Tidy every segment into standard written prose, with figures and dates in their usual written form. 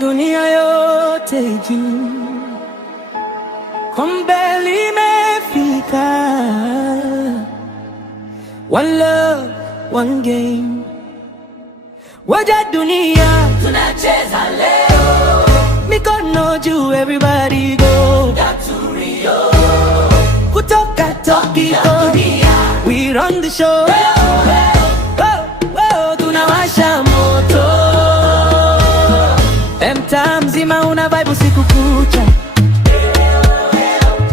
dunia yote juu, kombe limefika. One love, one game, waja dunia tunacheza leo, mikono juu, everybody go to Rio, kutoka Tokyo, we run the show. Tunawasha moto, mtaa mzima una vibe usiku kucha,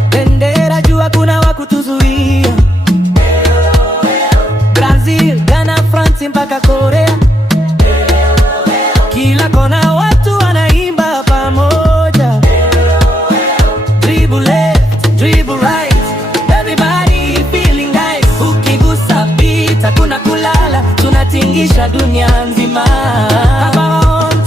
bendera juu, hakuna wa kutuzuia. Brazil, Ghana, France mpaka Korea, kila kona watu wanaimba pamoja. Dribble left, dribble right, everybody feeling nice. Ukigusa beat hakuna kulala, tunatingisha dunia nzima.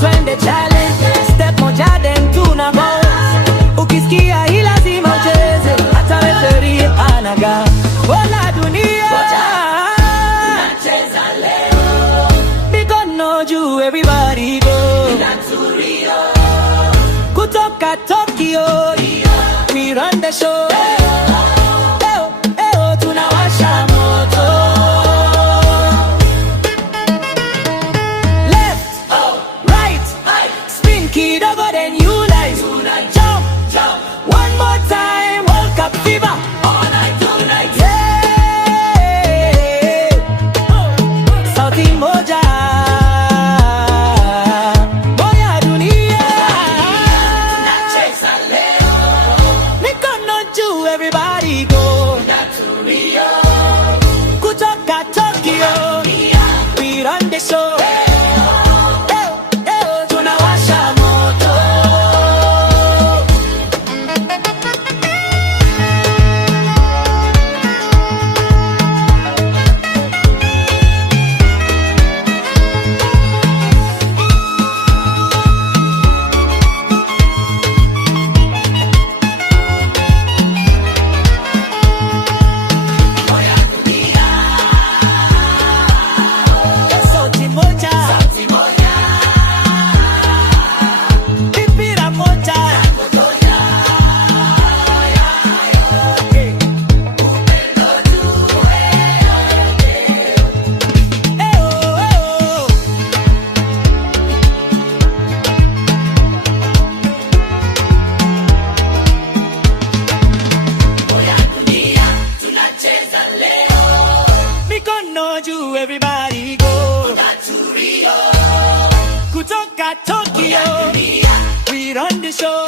Twende challenge, step moja then tuna bounce. Ukisikia hii lazima ucheze, hata referee anaga. Hola dunia, tunacheza leo, mikono juu, everybody go to Rio, kutoka Tokyo, we run the show. Tunawasha moto, left, right, spin kidogo then you like jump, one more time, World Cup fever, all night, yeah. Sauti moja, moja dunia, tunacheza leo, mikono juu, everybody go to Rio, kutoka Tokyo, we run the show. Tunawasha moto, sauti moja, pipira moja, mikono juu, everybody go to Rio, kutoka Tokyo, we run the show.